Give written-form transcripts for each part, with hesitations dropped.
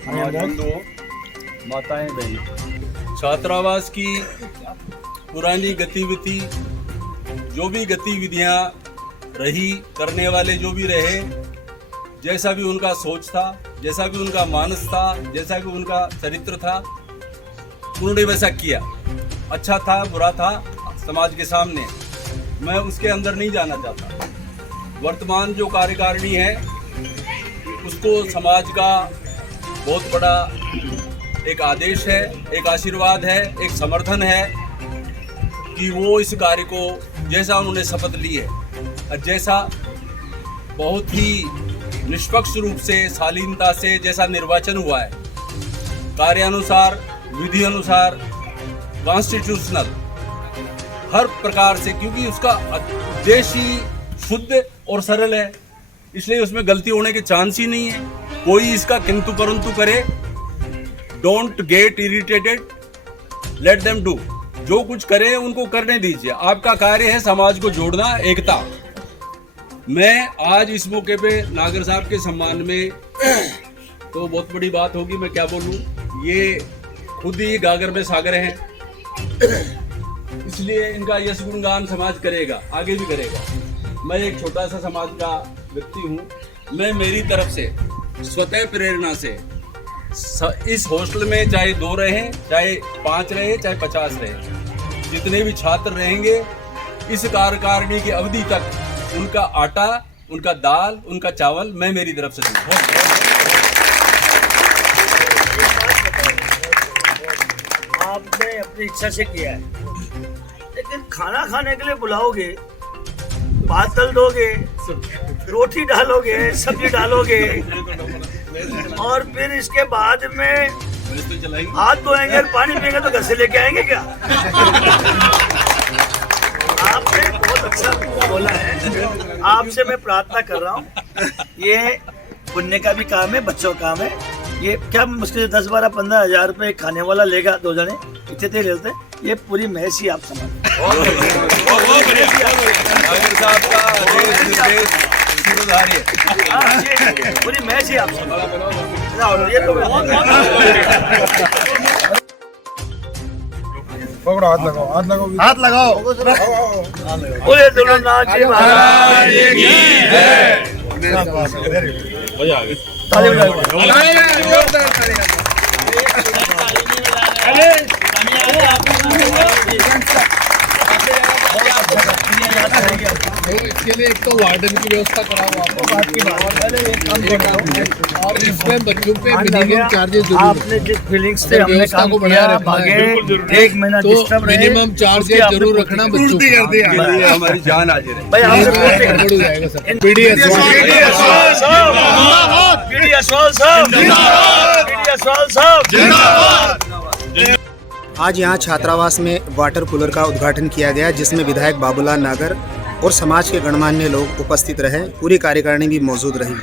समाज बंधुओं, माताएं, बहनें, छात्रावास की पुरानी गतिविधि, जो भी गतिविधियां रही, करने वाले जो भी रहे, जैसा भी उनका सोच था, जैसा भी उनका मानस था, जैसा भी उनका चरित्र था, उन्होंने वैसा किया। अच्छा था, बुरा था, समाज के सामने, मैं उसके अंदर नहीं जाना चाहता। वर्तमान जो कार्यकारिणी है उसको समाज का बहुत बड़ा एक आदेश है, एक आशीर्वाद है, एक समर्थन है कि वो इस कार्य को जैसा उन्होंने शपथ ली है और जैसा बहुत ही निष्पक्ष रूप से, शालीनता से जैसा निर्वाचन हुआ है, कार्यानुसार, विधि अनुसार, कॉन्स्टिट्यूशनल, हर प्रकार से, क्योंकि उसका उद्देश्य ही शुद्ध और सरल है, इसलिए उसमें गलती होने के चांस ही नहीं है। कोई इसका किंतु परंतु करे, don't get irritated, let them do. जो कुछ करे उनको करने दीजिए। आपका कार्य है समाज को जोड़ना, एकता। मैं आज इस मौके पे नागर साहब के सम्मान में, तो बहुत बड़ी बात होगी, मैं क्या बोलूं, ये खुद ही गागर में सागर हैं, इसलिए इनका यश गुणगान समाज करेगा, आगे भी करेगा। मैं एक छोटा सा समाज का व्यक्ति हूँ। मैं मेरी तरफ से स्वतः प्रेरणा से इस हॉस्टल में चाहे 2 रहे, चाहे 5 रहे, चाहे 50 रहे, जितने भी छात्र रहेंगे, इस कार्यकारिणी की अवधि तक उनका आटा, उनका दाल, उनका चावल मैं मेरी तरफ से दूंगा। आपने अपनी इच्छा से किया है, लेकिन खाना खाने के लिए बुलाओगे, भात तल दोगे, रोटी डालोगे, सब्जी डालोगे, और फिर इसके बाद में हाथ धोएंगे और पानी पिएंगे तो घर से लेके आएंगे क्या? आपने बहुत अच्छा बोला है। आपसे मैं प्रार्थना कर रहा हूँ, ये पुण्य का भी काम है, बच्चों का काम है। ये क्या मुश्किल 10, 12, 15 हज़ार रुपये खाने वाला लेगा, 2 जने इतने लेते हैं। ये पूरी महसी आप समझ, पूरी महसी आप समझ। पकड़ो, हाथ लगाओ, हाथ लगाओ, हाथ लगाओ। बोले दोनों नाच महाराज की जय। ताली बजाओ। इसके लिए एक तो वार्डन की व्यवस्था कराओ आपको, बात की बात, और इसमें बच्चों पे मिनिमम चार्जेस जरूर, आपने जिस फीलिंग्स से हमने काम किया, आगे 1 महीना डिस्टर्ब रहे, मिनिमम चार्जेस जरूर रखना बच्चों को, हमारी जान आज रहे। भाई आपसे बढ़ जाएगा सर। आज यहाँ छात्रावास में वाटर कूलर का उद्घाटन किया गया, जिसमें विधायक बाबूलाल नागर और समाज के गणमान्य लोग उपस्थित रहे। पूरी कार्यकारिणी भी मौजूद रही।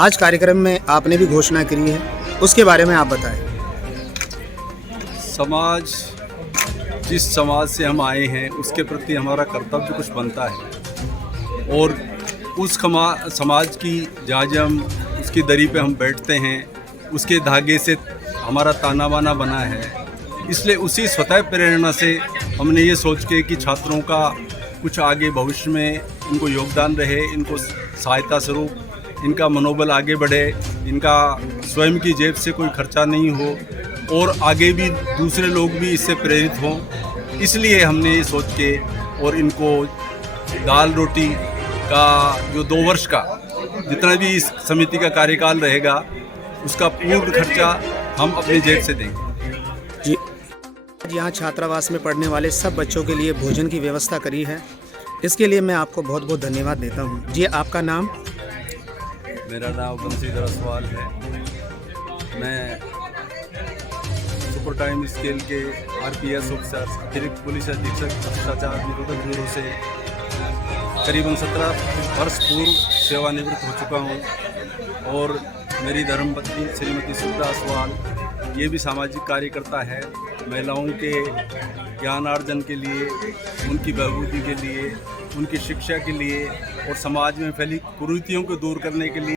आज कार्यक्रम में आपने भी घोषणा करी है, उसके बारे में आप बताएं। समाज, जिस समाज से हम आए हैं उसके प्रति हमारा कर्तव्य कुछ बनता है, और उस समाज की जहाँ हम उसकी दरी पे हम बैठते हैं, उसके धागे से हमारा ताना बाना बना है। इसलिए उसी स्वतः प्रेरणा से हमने ये सोच के कि छात्रों का कुछ आगे भविष्य में इनको योगदान रहे, इनको सहायता स्वरूप इनका मनोबल आगे बढ़े, इनका स्वयं की जेब से कोई खर्चा नहीं हो, और आगे भी दूसरे लोग भी इससे प्रेरित हों, इसलिए हमने ये सोच के, और इनको दाल रोटी का जो 2 वर्ष का जितना भी इस समिति का कार्यकाल रहेगा, उसका पूर्ण खर्चा हम अपनी जेब से देंगे। यहाँ छात्रावास में पढ़ने वाले सब बच्चों के लिए भोजन की व्यवस्था करी है, इसके लिए मैं आपको बहुत बहुत धन्यवाद देता हूँ जी। आपका नाम? मेरा नाम बंसीधर असवाल है। मैं सुपर टाइम स्केल के RPS ऑफिसर, अतिरिक्त पुलिस अधीक्षक भ्रष्टाचार निरोधक ब्यूरो से करीबन 17 वर्ष पूर्व सेवानिवृत्त हो चुका हूँ, और मेरी धर्मपत्नी श्रीमती सुधा असवाल ये भी सामाजिक कार्यकर्ता है। महिलाओं के ज्ञानार्जन के लिए, उनकी बहबूदी के लिए, उनकी शिक्षा के लिए, और समाज में फैली कुरीतियों को दूर करने के लिए